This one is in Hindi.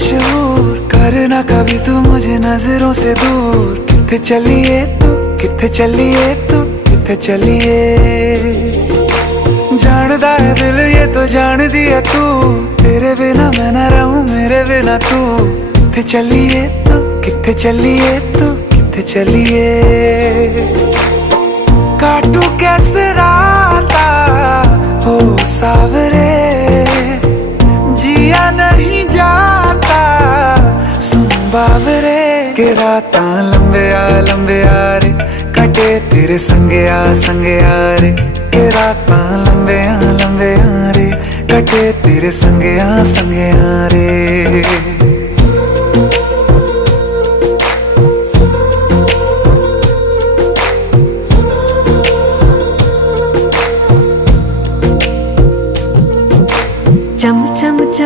मशहूर, करना कभी तू मुझे नजरों से दूर। किथे चलिए तू, किथे चलिए तू, किथे चलिए। जानदा है दिल ये तो जान दिया तू, तेरे बिना मैं ना रहूं मेरे बिना तू। किथे चलिए तू, किथे चलिए तू, किथे चलिए। काटू कैसे राता हो सावरे, जिया नहीं जाता सुन बावरे। के राता लंबे आ रे, कटे तेरे संगे आ रे। के राता लंबे आ रे, कटे तेरे संगे आ रे।